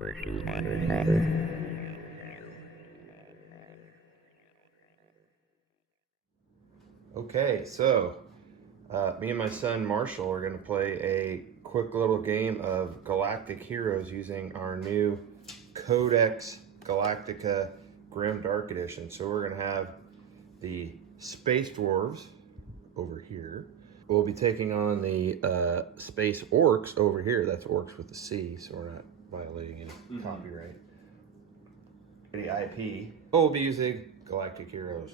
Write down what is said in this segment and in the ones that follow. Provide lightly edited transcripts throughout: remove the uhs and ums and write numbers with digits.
Okay, so me and my son Marshall are going to play a quick little game of Galactic Heroes using our new Codex Galactica Grim Dark edition. So we're going to have the Space Dwarves over here. We'll be taking on the Space Orcs over here. That's Orcs with the C, so we're not violating any copyright, any IP. We'll be using Galactic Heroes.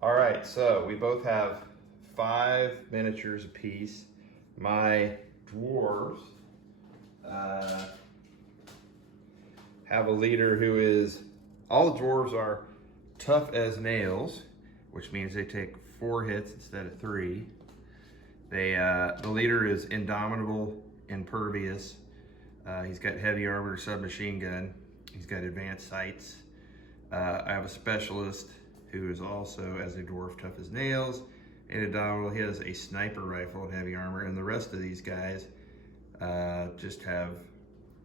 All right, so we both have 5 miniatures apiece. My dwarves have a leader who is, all the dwarves are tough as nails, which means they take 4 hits instead of 3. The leader is indomitable, impervious. He's got heavy armor, submachine gun. He's got advanced sights. I have a specialist who is also, as a dwarf, tough as nails, and indomitable. He has a sniper rifle and heavy armor, and the rest of these guys just have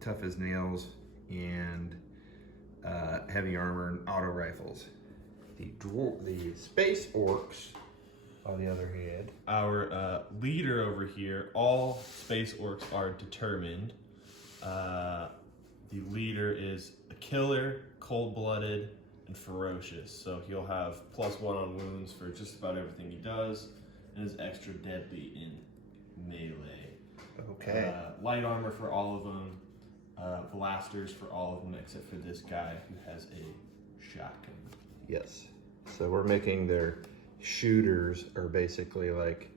tough as nails and heavy armor and auto rifles. The Space Orcs, on the other hand, our leader over here, all Space Orcs are determined. The leader is a killer, cold-blooded, and ferocious. So he'll have +1 on wounds for just about everything he does, and is extra deadly in melee. Okay. Light armor for all of them, blasters for all of them except for this guy who has a shotgun. Yes. So we're making their shooters are basically like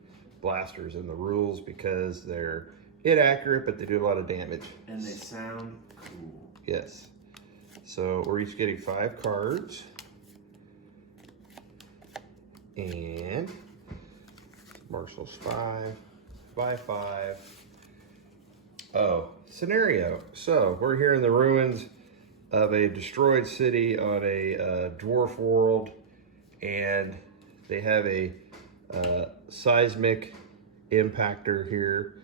blasters in the rules because they're inaccurate, but they do a lot of damage. And they sound cool. Yes. So we're each getting 5 cards. And Marshall's 5 by 5. Oh, scenario. So we're here in the ruins of a destroyed city on a dwarf world, and they have a seismic impactor here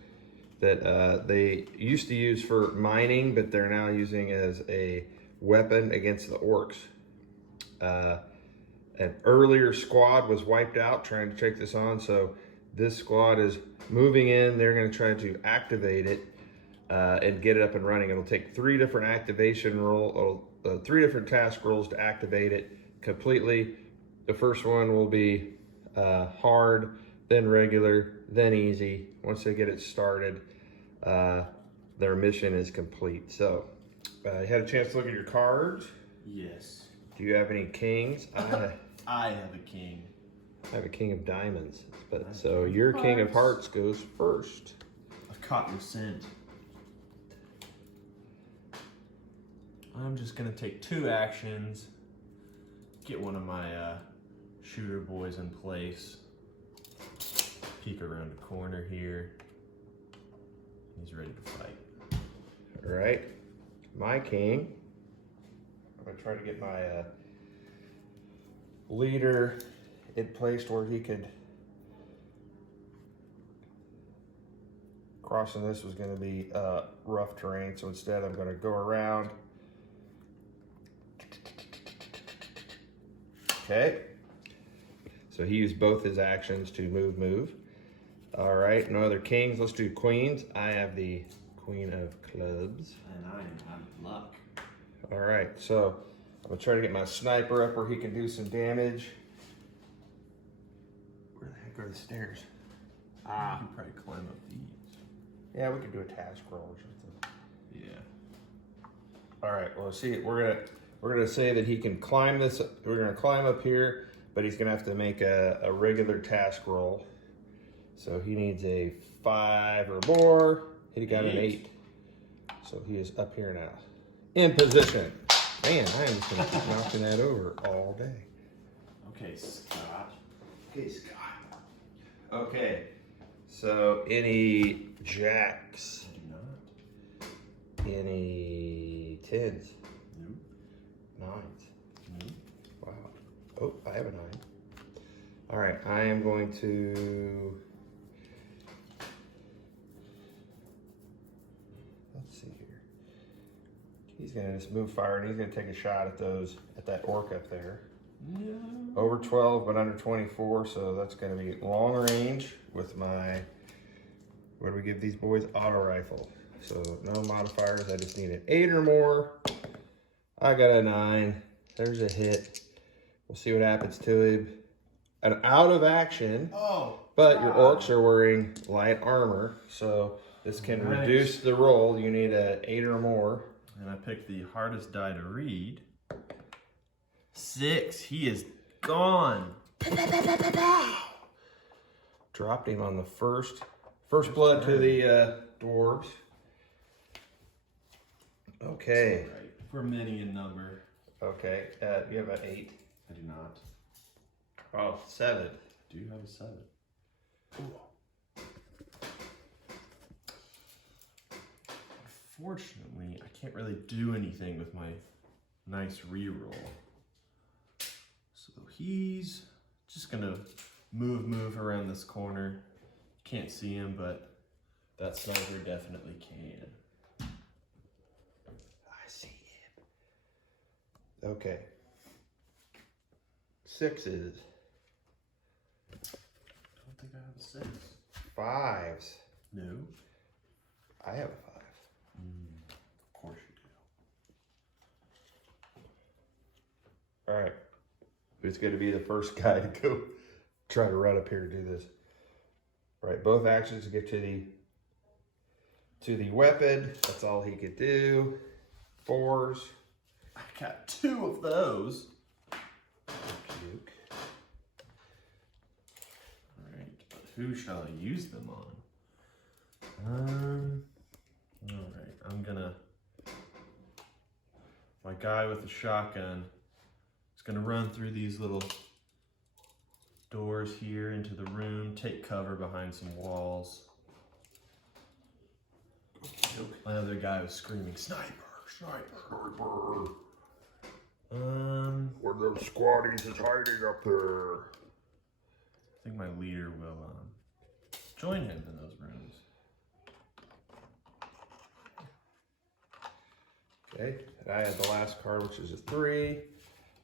that they used to use for mining, but they're now using as a weapon against the orcs. An earlier squad was wiped out trying to take this on, so this squad is moving in. They're going to try to activate it and get it up and running. It'll take 3 different activation roll, 3 different task rolls to activate it completely. The first one will be hard, then regular, then easy. Once they get it started, their mission is complete. So, you had a chance to look at your cards? Yes. Do you have any kings? I have a king. I have a king of diamonds. But so your king of hearts goes first. I've caught your scent. I'm just gonna take 2 actions, get one of my shooter boys in place, peek around the corner here. He's ready to fight. All right, my king. I'm gonna try to get my leader in place where he could. Crossing this was gonna be rough terrain, so instead I'm gonna go around. Okay, so he used both his actions to move. All right, no other kings. Let's do queens. I have the queen of clubs. And I am out of luck. All right, so I'm gonna try to get my sniper up where he can do some damage. Where the heck are the stairs? You can probably climb up these. Yeah, we could do a task roll or something. Yeah. All right, well, see, we're gonna say that he can climb this. We're gonna climb up here, but he's gonna have to make a regular task roll. So he needs a 5 or more. He got an 8. So he is up here now, in position. Man, I am just gonna keep knocking that over all day. Okay, Scott. Okay, so any jacks? I do not. Any 10s? No. 9s? No. Wow. Oh, I have a 9. All right, I am going to, let's see here. He's gonna just move fire and he's gonna take a shot at that orc up there. Yeah. Over 12 but under 24, so that's gonna be long range with my, what do we give these boys? Auto rifle. So no modifiers, I just need an 8 or more. I got a 9. There's a hit. We'll see what happens to him. An out of action. Oh. But your orcs are wearing light armor, so this can reduce the roll. You need an 8 or more. And I picked the hardest die to read. 6. He is gone. Dropped him on the first blood to the dwarves. Okay. Right. We're many in number. Okay. You have an 8. I do not. Oh, 7. Do you have a 7? Unfortunately, I can't really do anything with my nice reroll. So he's just gonna move around this corner. Can't see him, but that sniper definitely can. I see him. Okay. 6s. I don't think I have a 6. 5s. No. I have a 5. Of course you do. All right. Who's going to be the first guy to go try to run up here and do this? All right. Both actions to get to the weapon. That's all he could do. 4s. I got 2 of those. Puke. Alright, but who shall I use them on? Alright, I'm gonna... My guy with the shotgun is gonna run through these little doors here into the room, take cover behind some walls. My other guy was screaming, "Sniper! Sniper!" Where those squatties is hiding up there. I think my leader will join him in those rooms. Okay, and I had the last card, which is a 3.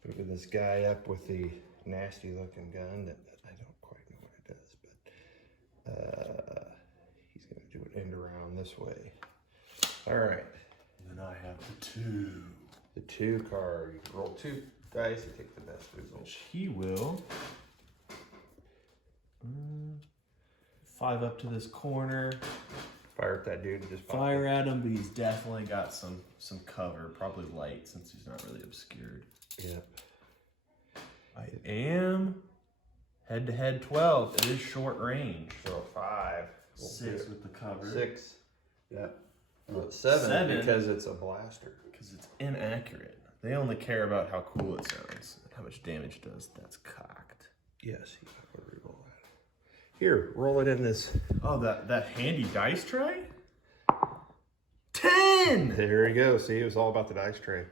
Moving this guy up with the nasty looking gun that I don't quite know what it does, but he's gonna do an end around this way. All right. And then I have the 2. The 2 card. You roll 2 dice, you take the best result. Which he will. 5 up to this corner. Fire at that dude and just Fire at him, but he's definitely got some cover, probably light since he's not really obscured. Yep. I am head-to-head 12. It is short range. So 5. 6 with the cover. 6. Yep. 7 because it's a blaster. Because it's inaccurate. They only care about how cool it sounds, how much damage it does. That's cocked. Yes, you gotta re-roll that. Here, roll it in this. Oh, that handy dice tray? 10! There you go. See, it was all about the dice tray.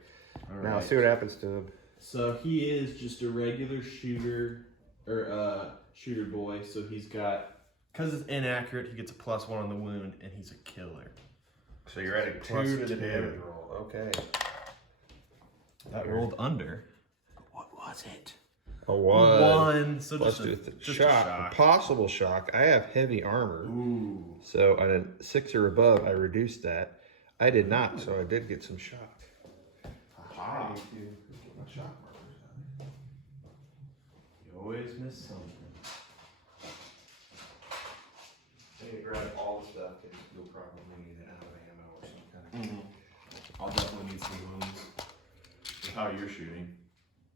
All Now right. see what happens to him. So he is just a regular shooter, or shooter boy. So he's got, because it's inaccurate, he gets a +1 on the wound, and he's a killer. So you're adding 2 to the damage roll. Okay. That rolled under. What was it? A 1. 1. So Let's just do a, it. just Shock. a shock. A possible shock. I have heavy armor. Ooh. So on a 6 or above, I reduced that. I did not, so I did get some shock. Aha. I need to get my shock markers on. You always miss something. I need to grab all the stuff because you'll probably need it out of ammo or some kind of. I'll definitely need some wounds. With how you're shooting.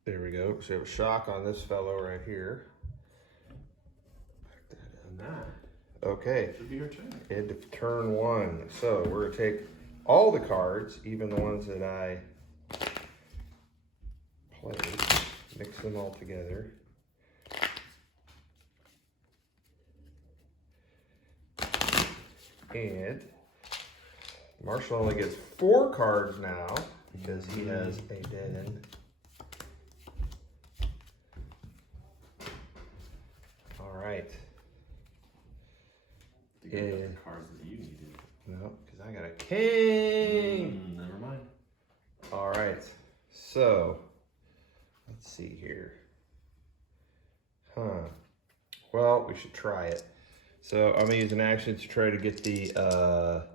There we go. So we have a shock on this fellow right here. Back that up. Nah. Okay. Should be your turn. End of turn 1. So we're gonna take all the cards, even the ones that I played, mix them all together. And Marshall only gets 4 cards now because he has a dead end. All right. You got the cards that you needed. No, because I got a king. Never mind. So, let's see here. Huh. Well, we should try it. So I'm gonna use an action to try to get the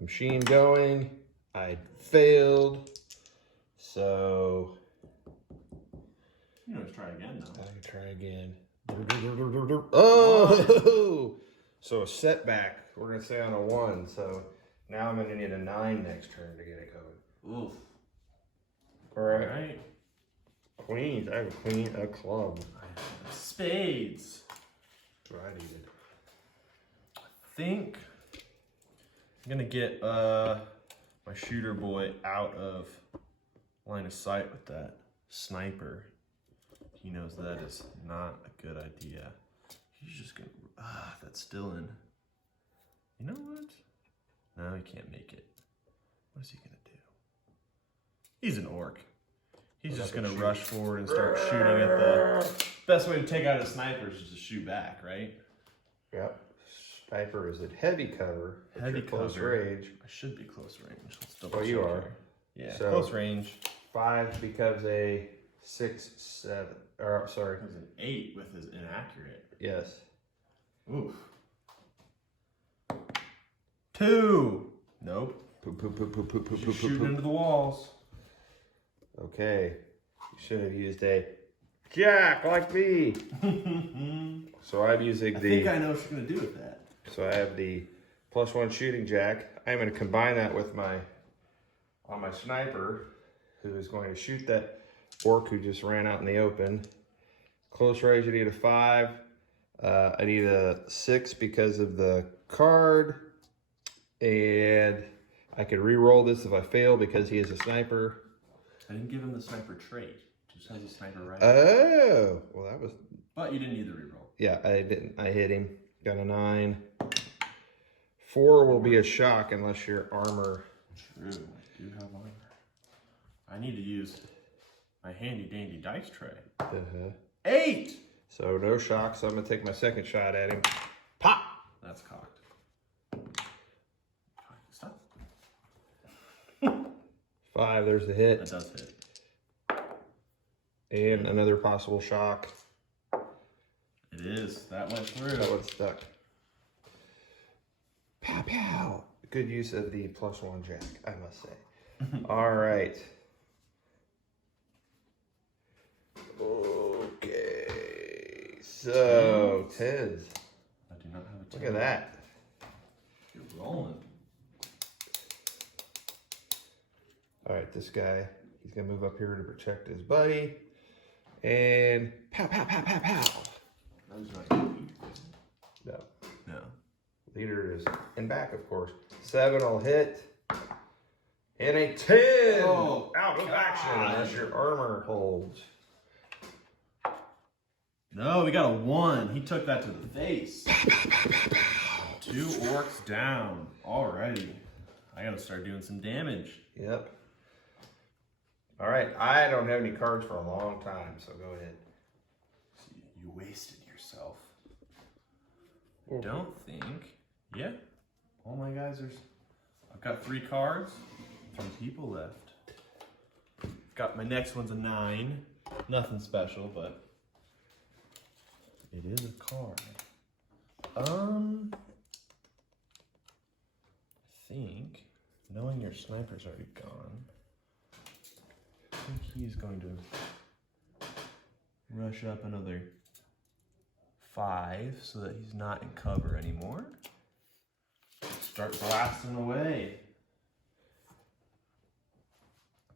machine going. I failed. So You know, let's try again though. I can try again. Oh! So a setback. We're gonna say on a 1. So now I'm gonna need a 9 next turn to get it going. Oof. All right. Alright. Queens. I have a queen, a club. Spades. That's what I needed. I think I'm gonna get my shooter boy out of line of sight with that sniper. He knows that is not a good idea. He's just gonna that's still in. You know what? No, he can't make it. What is he gonna do? He's an orc. He's just gonna rush forward and start shooting at the best way to take out a sniper is to shoot back, right? Yep. Sniper is at heavy cover. Heavy close cover. range. I should be close range. Let's double Well, you check are. here. Yeah, So- close range. 5 becomes a 6, 7. Or sorry. It was an 8 with his inaccurate. Yes. Oof. 2. Nope. Poop, poop, poop, poop, poop, poop, Just poop, shooting poop. into the walls. Okay. You should have used a jack like me. So I'm using I the. think I know what you're gonna do with that. So I have the +1 shooting jack. I'm going to combine that with my sniper, who is going to shoot that orc who just ran out in the open. Close range, I need a 5. I need a 6 because of the card. And I could re-roll this if I fail because he is a sniper. I didn't give him the sniper trait. Just has a sniper right. Oh, well that was, But you didn't need the reroll. yeah, I didn't. I hit him. Got a 9. 4 will be a shock unless your armor. True, I do have armor. I need to use my handy dandy dice tray. 8! So no shock, so I'm gonna take my second shot at him. Pop! That's cocked. Stop. 5, there's the hit. That does hit. And another possible shock. It is. That went through. That one's stuck. Pow pow! Good use of the +1 jack, I must say. All right. Okay. So, 10s. I do not have a 10. Look at that. You're rolling. All right, this guy, he's gonna move up here to protect his buddy. And pow, pow, pow, pow, pow. That was not your lead. No, No. leader is in back, of course. 7 will hit. And a 10 Oh, out of action God. unless your armor holds. No, we got a 1. He took that to the face. 2 orcs down. Alrighty. I gotta start doing some damage. Yep. All right, I don't have any cards for a long time, so go ahead. You wasted yourself. Oh. Don't think. Yeah. All my guys are. I've got 3 cards. 3 people left. Got my next one's a 9. Nothing special, but it is a card. I think, knowing your sniper's already gone, I think he's going to rush up another 5 so that he's not in cover anymore. Start blasting away.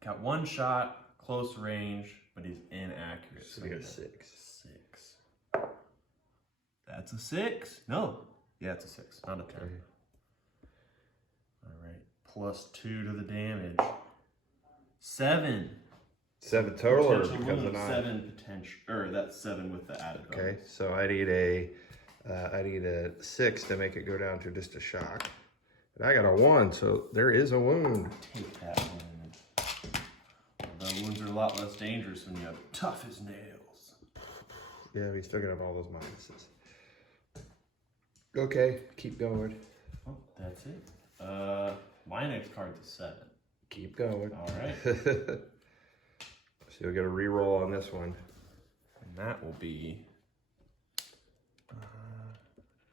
Got 1 shot, close range, but he's inaccurate. So we got 6. 6. That's a 6. No. Yeah, it's a 6, not a 10. Okay. All right. +2 to the damage. 7. 7 total or Potential because of wound, 9? 7 potential, or that's 7 with the added bonus. Okay, so I need a 6 to make it go down to just a shock. But I got a 1, so there is a wound. Take that wound. Although wounds are a lot less dangerous when you have tough as nails. Yeah, we still got all those minuses. Okay, keep going. Oh, that's it. My next card's a 7. Keep going. All right. So you'll get a reroll on this one. And that will be...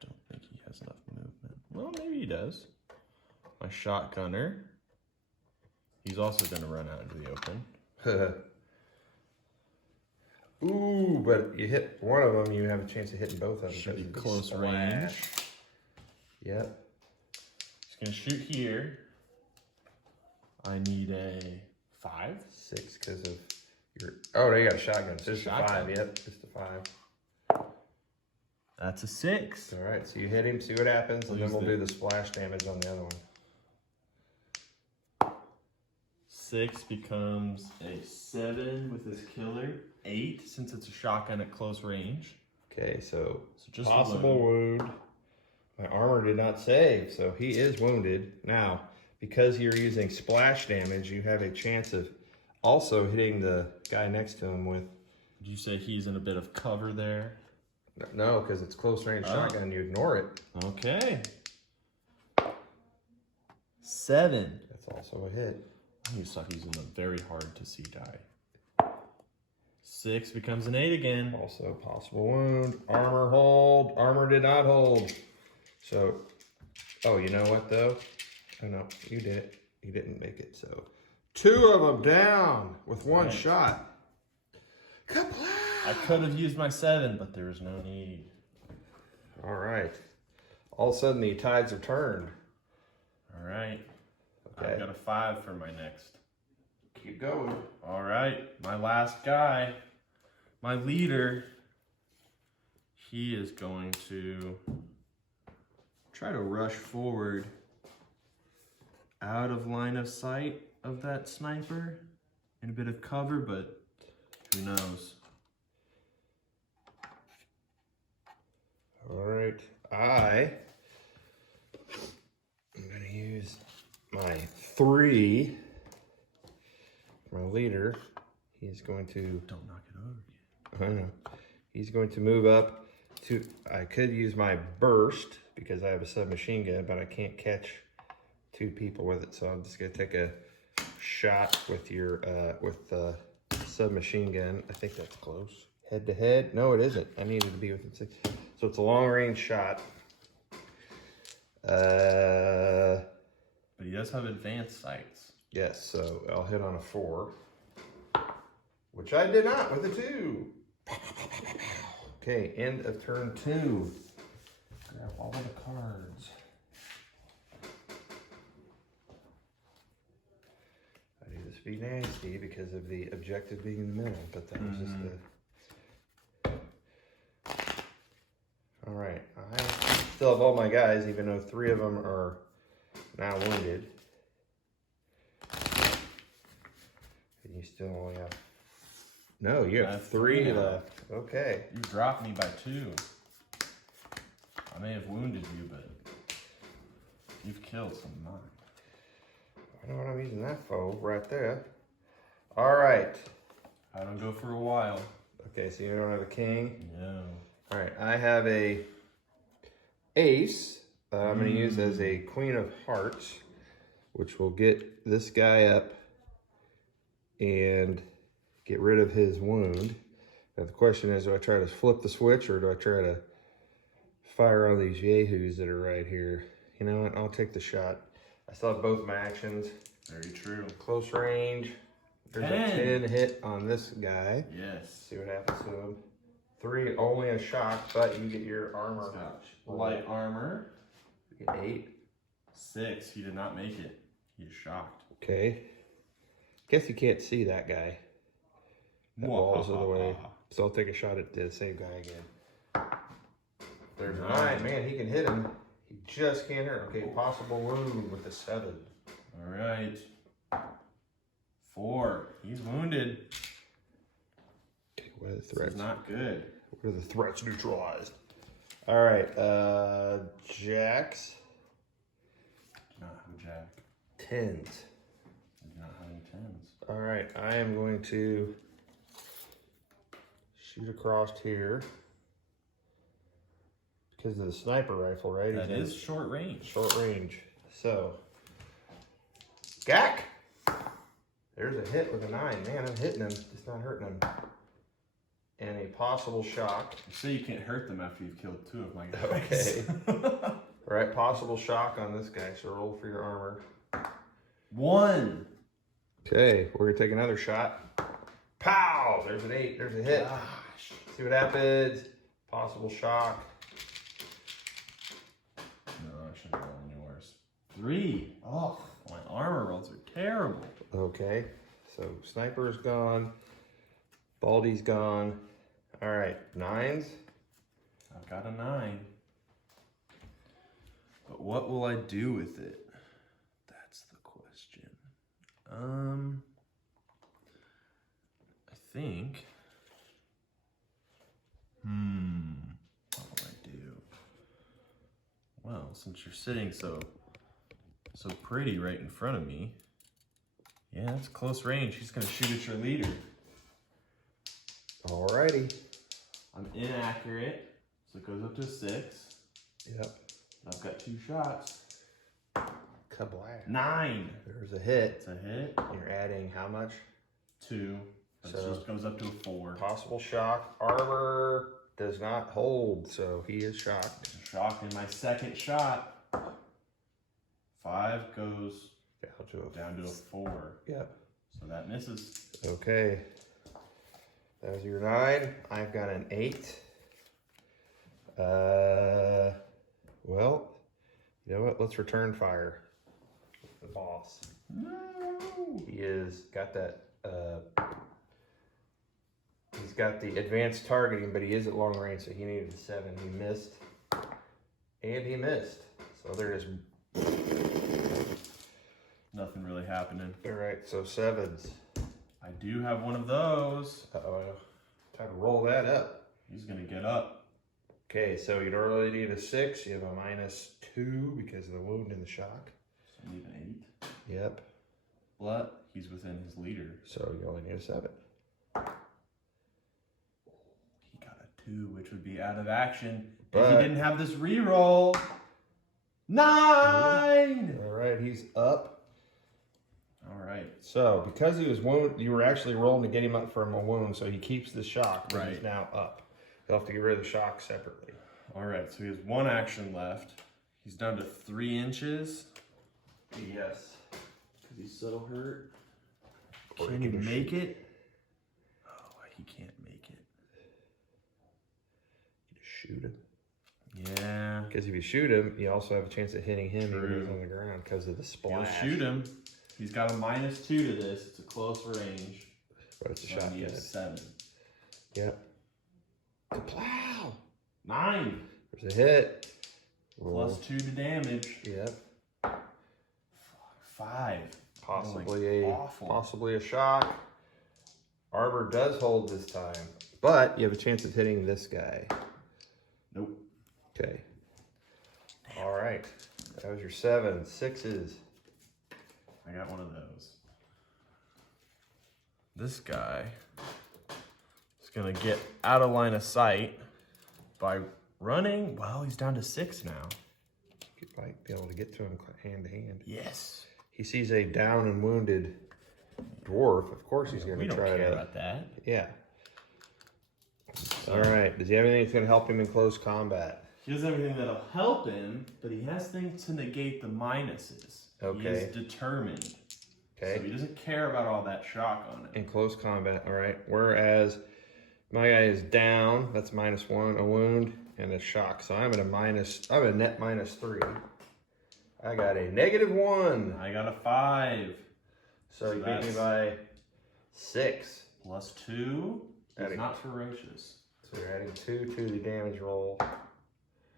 don't think he has enough movement. Well, maybe he does. My shotgunner. He's also going to run out into the open. Ooh, but you hit one of them, you have a chance of hitting both of them. Should be because close it's range. splash. Yep. He's going to shoot here. I need a 5. 6 because of your... Oh, no, you got a shotgun. So it's a Shotgun. 5. Yep, just a 5. That's a 6. All right, so you hit him, see what happens, and then we'll Lose do the splash damage on the other one. 6 becomes a 7 with his killer. 8 since it's a shotgun at close range. Okay, so just possible wound. My armor did not save, so he is wounded. Now, because you're using splash damage, you have a chance of also hitting the guy next to him with... Did you say he's in a bit of cover there? No, because it's close range shotgun, you ignore it. Okay. 7. That's also a hit. You saw he's in a very hard to see die. 6 becomes an 8 again. Also possible wound. Armor hold. Armor did not hold. So, oh, you know what though? Oh no, you did it. You didn't make it. So, 2 of them down with 1 shot. Kapla! I could have used my 7, but there was no need. All right. All of a sudden the tides are turned. All right. Okay. I've got a 5 for my next. Keep going. All right, my last guy, my leader, he is going to try to rush forward out of line of sight of that sniper in a bit of cover, but who knows? All right. I'm going to use my 3. My leader, he's going to... Don't knock it over I know. He's going to move up to... I could use my burst because I have a submachine gun, but I can't catch 2 people with it. So I'm just going to take a shot with your submachine gun. I think that's close. Head to head? No, it isn't. I needed to be within 6. So it's a long range shot. But he does have advanced sights. Yes, so I'll hit on a 4, which I did not with a 2. Okay, end of turn 2. Grab all the cards. I knew this would be nasty because of the objective being in the middle, but that was just the... All right, I still have all my guys, even though 3 of them are now wounded. You still only have... No, you have 3 left. Okay. You dropped me by 2. I may have wounded you, but you've killed some of mine. I know what I'm using that for right there. All right. I don't go for a while. Okay, so you don't have a king? No. All right, I have a ace that I'm going to use as a queen of hearts, which will get this guy up and get rid of his wound. Now the question is, do I try to flip the switch or do I try to fire on these yahoos that are right here? You know what, I'll take the shot. I still have both my actions. Very true. Close range. There's 10. a 10 hit on this guy. Yes. See what happens to him. 3, only a shock, but you get your armor. Light armor. You get 8. 6. He did not make it. He is shocked. Okay. Guess you can't see that guy. That wall's of the way. So I'll take a shot at the same guy again. There's 9. Man, he can hit him. He just can't hurt. Okay, possible wound with the 7. All right. 4. He's wounded. Okay, what are the This threats? is not good. What are the threats neutralized? All right, jacks. Do not have a jack. 10s. I do not have any 10s. All right, I am going to shoot across here because of the sniper rifle, right? That is short range. Short range. So, gack. There's a hit with a 9. Man, I'm hitting him, just not hurting him. And a possible shock. You say you can't hurt them after you've killed 2 of my guys. Okay. All right, possible shock on this guy, so roll for your armor. 1. Okay, we're gonna take another shot. Pow! There's an 8, there's a hit. Gosh. See what happens. Possible shock. No, I shouldn't roll any worse. 3. Oh, my armor rolls are terrible. Okay, so sniper's gone. Baldy's gone. All right, 9s. I've got a 9. But what will I do with it? That's the question. I think. What will I do? Well, since you're sitting so pretty right in front of me. Yeah, it's close range. He's gonna shoot at your leader. Alrighty. I'm inaccurate, so it goes up to a 6. Yep. I've got 2 shots. Kablam. 9. There's a hit. It's a hit. You're adding how much? 2. It So- just goes up to a 4. Possible shock. Armor does not hold, so he is shocked. Shocked in my second shot. 5 goes down to a 4. Yep. So that misses. Okay. That was your 9. I've got an 8. Well, you know what? Let's return fire. The boss. No. He is got that. He's got the advanced targeting, but he is at long range, so he needed a 7. He missed, and he missed. So there is. Nothing really happening. All right, so 7s. I do have one of those. Uh-oh. Time to roll that up. He's gonna get up. Okay, so you'd already need a 6. You have a -2 because of the wound and the shock. So I need an 8. Yep. But he's within his leader. So you only need a 7. He got a 2, which would be out of action if But- he didn't have this reroll. 9! All right, he's up. All right. So because he was wounded, you were actually rolling to get him up from a wound, so he keeps the shock, but he's Right. now up. You'll have to get rid of the shock separately. All right, so he has 1 action left. He's down to 3 inches. Yes. Because he's so hurt. Or Can he he can make it? Oh, he can't make it. You just shoot him. Yeah. Because if you shoot him, you also have a chance of hitting him True. even though he's on the ground because of the You'll splash. shoot him. He's got a -2 to this. It's a close range. But it's a So shot. he has 7. Yep. Plow! 9. There's a hit. Plus 2 to damage. Yep. 5. Possibly a shock. Armor does hold this time, but you have a chance of hitting this guy. Nope. Okay. All right. That was your 7. 6s. I got one of those. This guy is going to get out of line of sight by running. Well, he's down to 6 now. You might be able to get to him hand to hand. Yes. He sees a down and wounded dwarf. Of course he's going We to don't try care to. about that. Yeah. All right. Does he have anything that's going to help him in close combat? He doesn't have anything that'll help him, but he has things to negate the minuses. He Okay. is determined. Okay. So he doesn't care about all that shock on him. In close combat. All right. Whereas my guy is down. That's -1, a wound, and a shock. So I'm at a net -3. I got a -1. I got a 5. So you beat me that's- by 6. Plus 2. He's Adding- not ferocious. So you're adding 2 to the damage roll.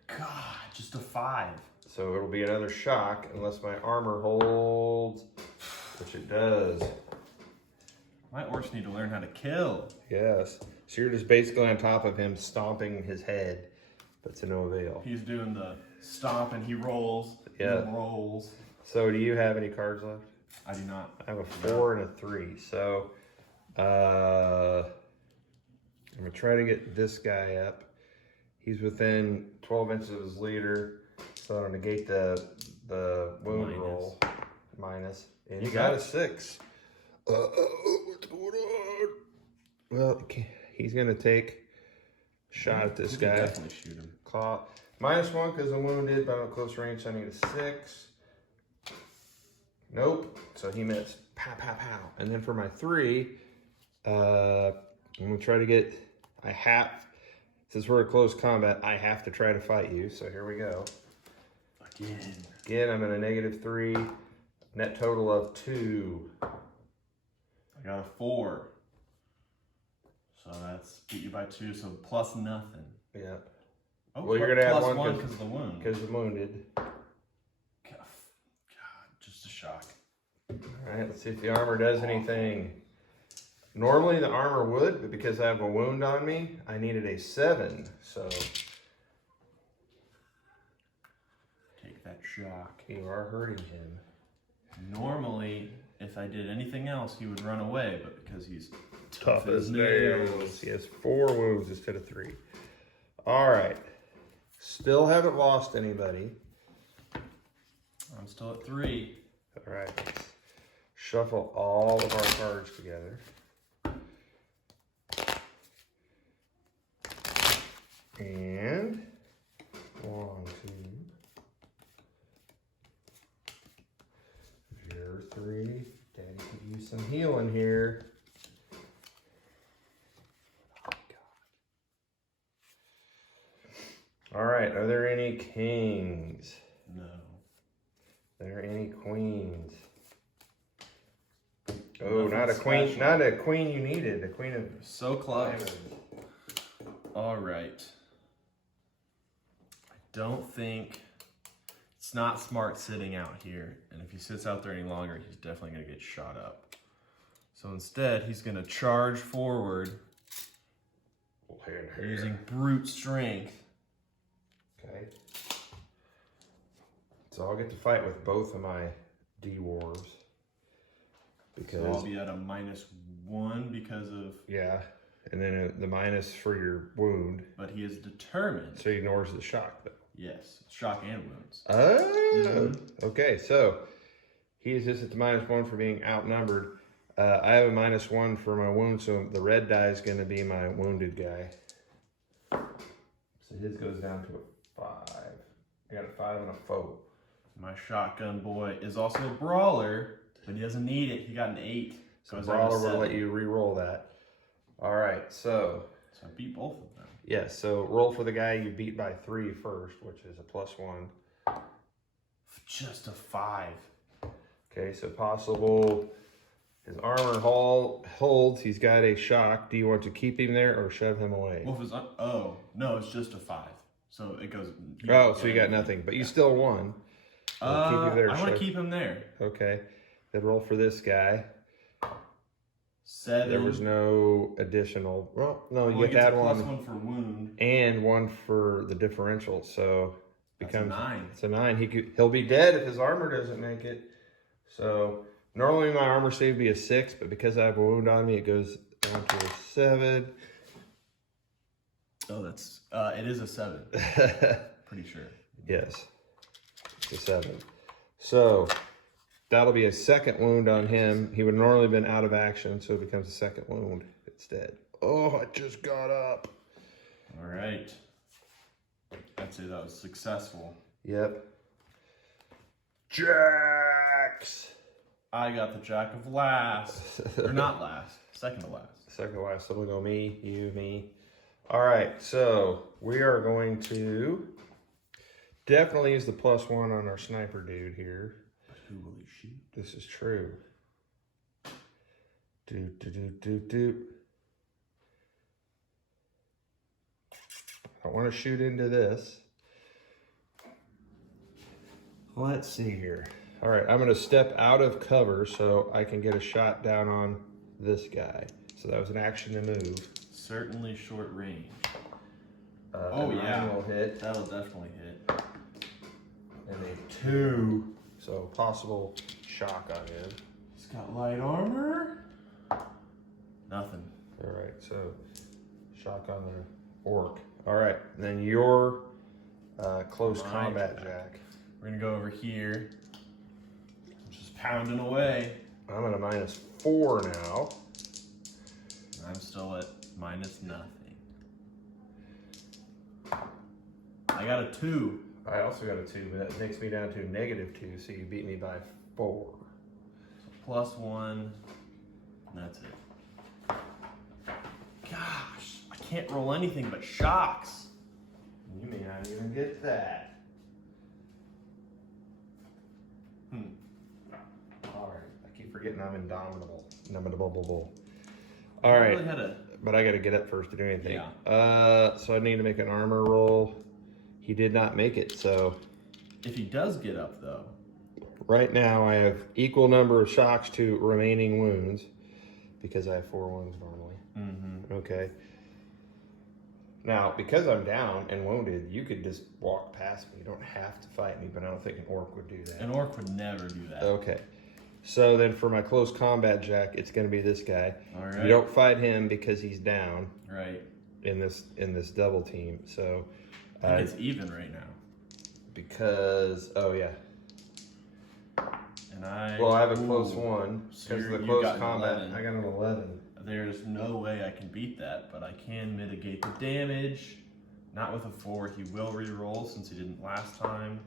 God, just a 5. So it'll be another shock unless my armor holds, which it does. My orcs need to learn how to kill. Yes. So you're just basically on top of him, stomping his head, but to no avail. He's doing the stomp and he rolls. Yeah. He rolls. So do you have any cards left? I do not. I have a 4 and a 3. So I'm gonna try to get this guy up. He's within 12 inches of his leader, so I'm gonna negate the wound Minus. roll. Minus. And You you got got a 6. What's going on? Well, he's gonna take a shot at this guy. Definitely shoot him. Claw. -1 because I'm wounded, but I'm at close range, so I need a 6. Nope. So he missed. Pow, pow, pow. And then for my 3, I'm gonna try to get. Since we're at close combat, I have to try to fight you. So here we go. Again, I'm at a -3. Net total of 2. I got a 4. So that's beat you by 2, so plus nothing. Yep. Oh, well, you're going to add plus 1 because of the wound. Because I'm wounded. God, just a shock. Alright, let's see if the armor does anything. Normally the armor would, but because I have a wound on me, I needed a 7. So take that shock. You are hurting him. Normally, if I did anything else, he would run away, but because he's Tough as nails. He has 4 wounds instead of 3. Alright. Still haven't lost anybody. I'm still at 3. Alright. Shuffle all of our cards together. And 1, 2. Your 3. Daddy could use some healing here. All right, are there any kings? No. Are there any queens? Oh, Nothing not a queen, special. not a queen you needed, a queen of So close. diamonds. All right. I don't think it's not smart sitting out here. And if he sits out there any longer, he's definitely going to get shot up. So instead, he's going to charge forward using brute strength. Okay. So I'll get to fight with both of my dwarves. Because So I'll be at a -1 because of... yeah, and then the minus for your wound. But he is determined. So he ignores the shock though. Yes, shock and wounds. Oh, okay. So he is just at the -1 for being outnumbered. I have a -1 for my wound, so the red die is going to be my wounded guy. So his goes down to a 5. I got a 5 and a 4. My shotgun boy is also a brawler, but he doesn't need it. He got an 8. So brawler will let you re-roll that. All right, so I beat both of them. yeah, so roll for the guy you beat by 3 first, which is a +1. Just a 5. Okay, so possible. His armor holds. He's got a shock. Do you want to keep him there or shove him away? Well, if it's oh no, it's just a 5. So it goes. Oh, so you got nothing, but you still won. I want to keep him there. Okay, then roll for this guy. 7. There was no additional. Well, no, Well, you he gets had a one +1 for wound. and 1 for the differential, so That's a 9. It's a 9. He'll be dead if his armor doesn't make it. So normally my armor save would be a 6, but because I have a wound on me, it goes down to a 7. Oh, that's it is a 7. Pretty sure. Yes, it's a 7. So that'll be a second wound on him. He would have normally been out of action, so it becomes a second wound instead. Oh, I just got up. All right. I'd say that was successful. Yep. Jacks. I got the Jack of last. Or not last. Second to last. Second to last. So we'll go me, you, me. All right, so we are going to definitely use the +1 on our sniper dude here. But who will he shoot? This is true. Do. I want to shoot into this. Let's see here. All right, I'm going to step out of cover so I can get a shot down on this guy. So that was an action to move. Certainly short range. Oh yeah, will hit. That'll definitely hit. And a 2. So possible shock on him. He's got light armor. Nothing. All right, so shock on the orc. All right, then your close My combat, Jack. Jack. We're gonna go over here. Just pounding away. I'm at a -4 now. I'm still at -0. I got a 2. I also got a 2, but that takes me down to -2, so you beat me by 4. +1. And that's it. Gosh, I can't roll anything but shocks. You may not even get that. Alright, I keep forgetting I'm indomitable. Indomitable. Alright, Really had a... but I gotta get up first to do anything. Yeah. So I need to make an armor roll. He did not make it, so... If he does get up, though. Right now I have equal number of shocks to remaining wounds, because I have 4 wounds normally. Mm-hmm. Okay. Now, because I'm down and wounded, you could just walk past me. You don't have to fight me, but I don't think an orc would do that. An orc would never do that. Okay. So then for my close combat jack, it's going to be this guy. All right. You don't fight him because he's down. Right. In this double team. So I think it's even right now. Because oh yeah. And I have a close one so because of the you close got combat. 11. I got an 11. There's no way I can beat that, but I can mitigate the damage. Not with a 4. He will re-roll since he didn't last time,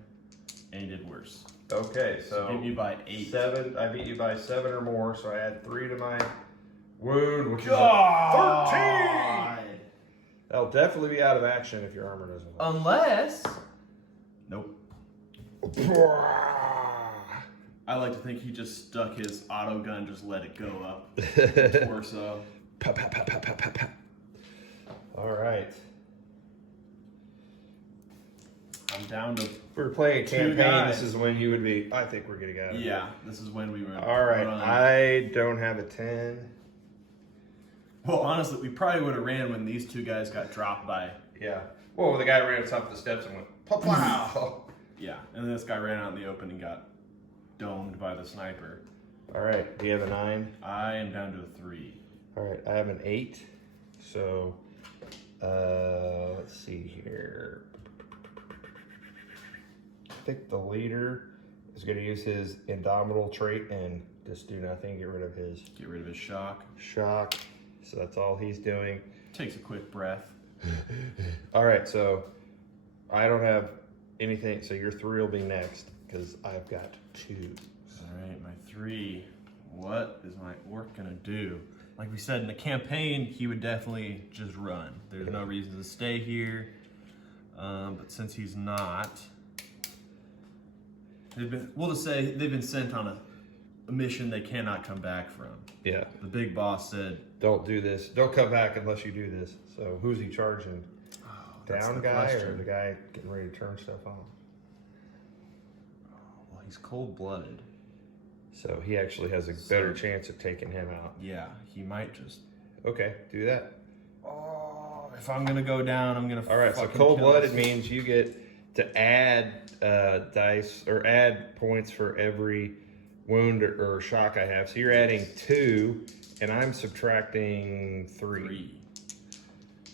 and he did worse. Okay, So so beat me by 8. 7. I beat you by 7 or more, so I add 3 to my wound, which is God! 13. That'll definitely be out of action if your armor doesn't work. Unless... Nope. I like to think he just stuck his auto gun, just let it go up the torso. Pop, pop, pop, pop, pop, pop, pop. All right. I'm down to... If we were playing a 2 campaign, guys. this is when you would be... I think we're getting out of here. Yeah, this is when we were... All right, I don't have a 10. Well, honestly, we probably would have ran when these 2 guys got dropped by... Yeah. Well, the guy ran on top of the steps and went, pow. Yeah, and then this guy ran out in the open and got domed by the sniper. All right, do you have a 9? I am down to a 3. All right, I have an 8. So, let's see here. I think the leader is going to use his indomitable trait and just do nothing. Get rid of his shock. So that's all he's doing. Takes a quick breath. All right, so I don't have anything. So your 3 will be next because I've got 2. All right, my 3. What is my orc gonna do? Like we said in the campaign, he would definitely just run. There's no reason to stay here. But since he's not, we'll just say they've been sent on a mission they cannot come back from. Yeah. The big boss said, Don't do this. Don't come back unless you do this. So who's he charging? that's Down the guy question. or the guy getting ready to turn stuff on? Well, he's cold-blooded. So he actually has a better chance of taking him out. Yeah, he might just... Okay, do that. Oh, if I'm gonna go down, I'm gonna All right, so cold-blooded means you get to add dice or add points for every wound or shock I have. So you're adding 2, and I'm subtracting 3.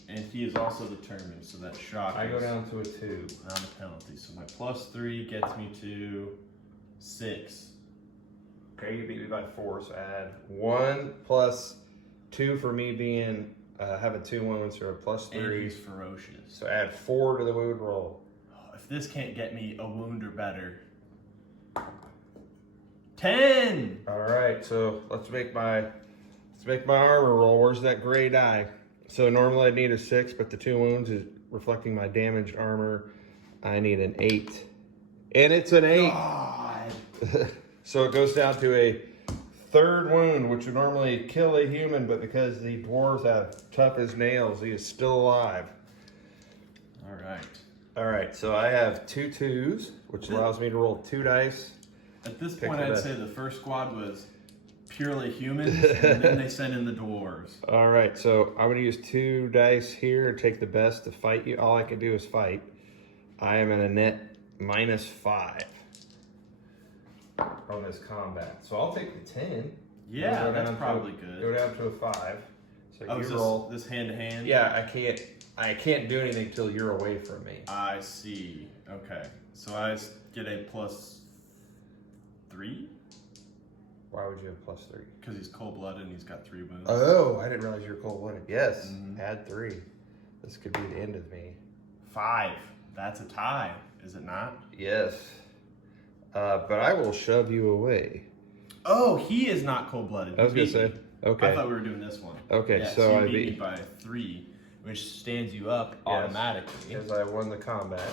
And he is also determined, so that shock I go is down to a 2. not a penalty. So my +3 gets me to 6. Okay, you beat me by 4, so add 1 plus 2 for me being having 2 wounds, so a +3. And he's ferocious. So add 4 to the wound roll. If this can't get me a wound or better. 10! All right, so let's make my armor roll. Where's that gray die? So normally I need a 6, but the 2 wounds is reflecting my damaged armor. I need an 8. And it's an 8. God. So it goes down to a 3rd wound, which would normally kill a human, but because the dwarves have tough as nails, he is still alive. All right. All right, so I have 2 2s, which allows me to roll 2 dice. At this Pick point, the I'd best. say the first squad was purely humans, and then they sent in the dwarves. All right, so I'm going to use 2 dice here and take the best to fight you. All I can do is fight. I am in a net -5 on this combat. So I'll take the 10. Yeah, Go that's down probably to, good. Go down to a 5. So Oh, you is roll. this hand-to-hand? Yeah, I can't do anything till you're away from me. I see. Okay. So I get a +3? Why would you have +3? Because he's cold-blooded and he's got 3 wounds. Oh, I didn't realize you were cold-blooded. Yes, Mhm. add 3. This could be the end of me. 5. That's a tie, is it not? Yes. But I will shove you away. Oh, he is not cold-blooded. I was going to say, okay. I thought we were doing this one. Okay, yeah, so you I beat beat me by 3, which stands you up automatically. Because I won the combat.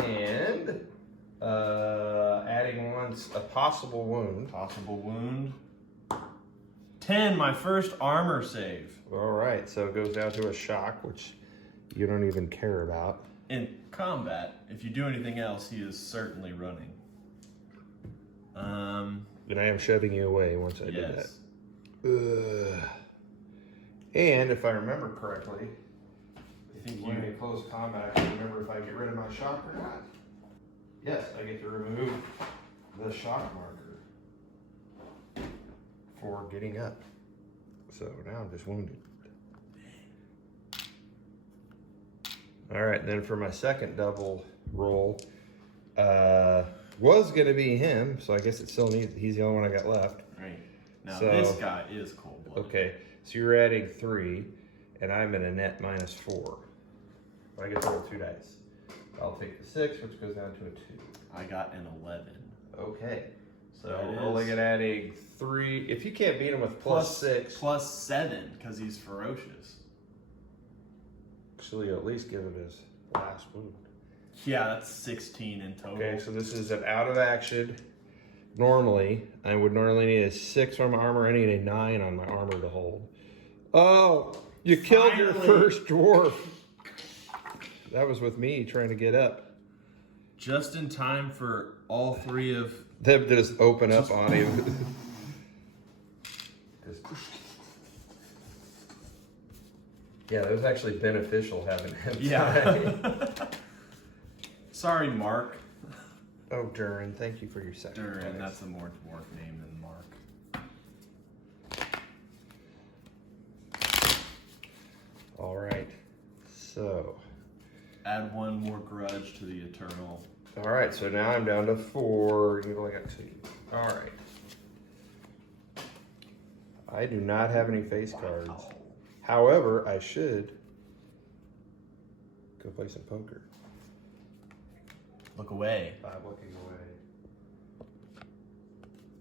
And adding a possible wound. Possible wound. 10, my first armor save. All right, so it goes down to a shock, which you don't even care about. In combat, if you do anything else, he is certainly running. And I am shoving you away once I did that. And if I remember correctly, I think when in close combat, I can remember if I get rid of my shock or not. Yes, I get to remove the shock marker for getting up. So now I'm just wounded. All right, then for my second double roll, was gonna be him, so I guess it still needs, he's the only one I got left. Right. Now So- this guy is cold-blooded. Okay, so you're adding 3, and I'm in a net -4. I get to roll 2 dice. I'll take the 6, which goes down to a 2. I got an 11. Okay, so That rolling is- and adding 3. If you can't beat him with +6, +7, because he's ferocious. actually, you'll at least give him his last wound. Yeah, that's 16 in total. Okay, so this is an out of action. Normally, I would normally need a 6 on my armor. I need a 9 on my armor to hold. Oh, you killed your Finally. first dwarf. That was with me trying to get up. Just in time for all 3 of... Them to just open up on him. Yeah, it was actually beneficial having him. Yeah. Sorry, Mark. Oh, Durin, thank you for your sacrifice. Durin, that's a more dwarf name than Mark. All right, so. Add 1 more grudge to the eternal. All right, so now I'm down to 4. You've only got 2. All right. I do not have any face cards. However, I should go play some poker. Look away. I'm looking away.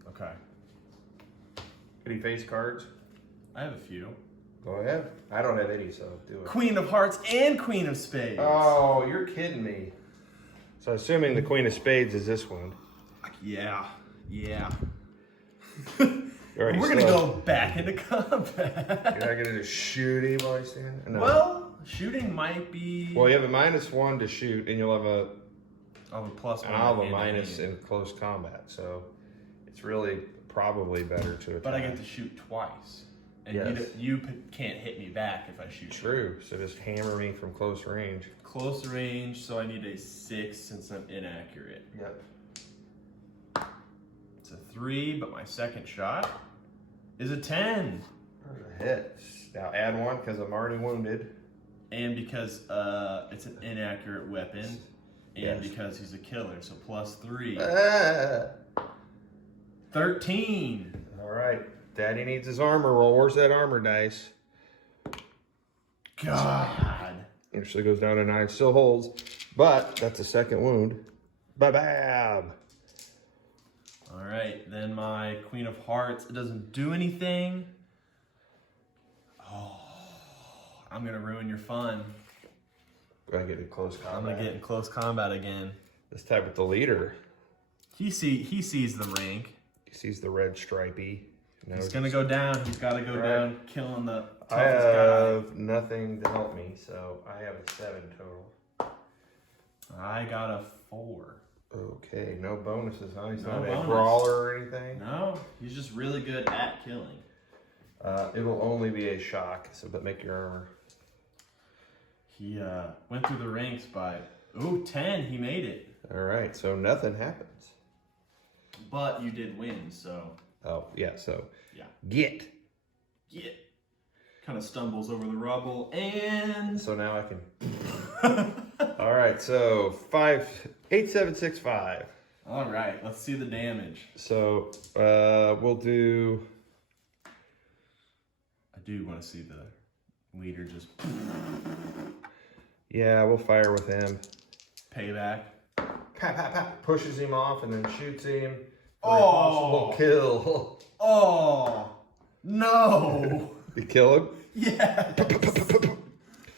Okay. Any face cards? I have a few. Go ahead. I don't have any, so do it. Queen of Hearts and Queen of Spades. Oh, you're kidding me. So assuming the Queen of Spades is this one. Yeah. Yeah. Alright, We're gonna so go back into combat. You're not gonna just shoot him while he's standing? No. Well, shooting might be. Well, you have a -1 to shoot, and you'll have I'll have a +1. and I'll have a hand to minus hand. in close combat. So it's really probably better to attack. But I get to shoot twice. And Yes. you can't hit me back if I shoot. True. So just hammer me from close range. Close range, so I need a 6 since I'm inaccurate. Yep. It's a 3, but my second shot is a 10. There's a hit. Now add 1 because I'm already wounded. And because it's an inaccurate weapon. And Yes. because he's a killer, so +3. Ah. 13. All right. Daddy needs his armor roll. Where's that armor dice? God. Actually goes down to 9. Still holds. But that's a second wound. Ba-bam. All right, then my Queen of Hearts. It doesn't do anything. Oh, I'm gonna ruin your fun. Gonna get in close combat. I'm gonna get in close combat again. This time with the leader. He sees the rank. He sees the red stripey. Now He's gonna go down. He's got to go Right. down, killing the toughest I guy. have nothing to help me, so I have a 7 total. I got a 4. Okay, no bonuses, huh? He's No not a bonus. brawler or anything. No, he's just really good at killing. It will only be a shock, so but make your armor. He went through the ranks by 10. He made it, All right, so nothing happens. but you did win. So Oh, yeah, so yeah. get. Kind of stumbles over the rubble and So now I can. All right, so 8, 7, 6, 5. All right, let's see the damage. So we'll do. I do want to see the leader just Yeah, we'll fire with him. payback. Pat, pat, pat. Pushes him off and then shoots him for a Oh. possible kill. Oh no! You kill him? Yeah.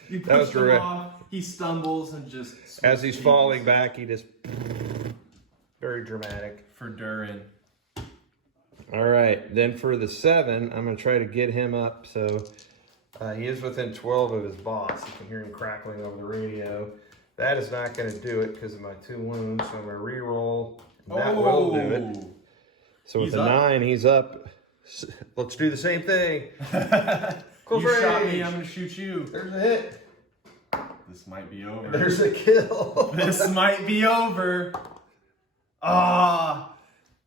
You That was push him direct. off. He stumbles and just As he's falling back, he just very dramatic. for Durin. All right, then for the 7, I'm going to try to get him up. So he is within 12 of his boss. You can hear him crackling over the radio. That is not going to do it because of my 2 wounds. So I'm going to re-roll. That will do it. So with He's the up. 9, he's up. Let's do the same thing. Close You shot range. me, I'm gonna shoot you. There's a hit. This might be over. There's a kill. This might be over. Ah,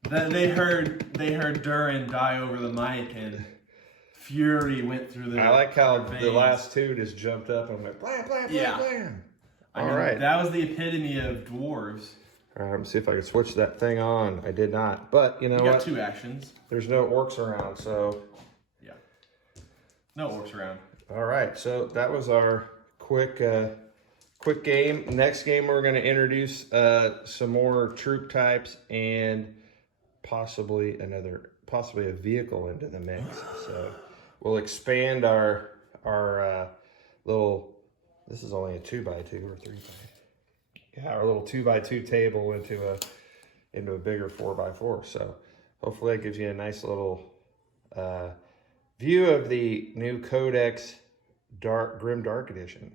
they heard Durin die over the mic, and fury went through the. I like how their the veins. last 2 just jumped up and went blam, blam, blam, Yeah. blam. I All know, right. that was the epitome of dwarves. All right, let me see if I can switch that thing on. I did not. But you know You got what? 2 actions. There's no orcs around, so. Yeah. No orcs around. All right, so that was our quick game. Next game, we're going to introduce some more troop types and possibly a vehicle into the mix. So we'll expand our little. This is only a 2x2 or 3x. Yeah, our little 2x2 table into a bigger 4x4. So hopefully that gives you a nice little view of the new Codex Grim Dark edition.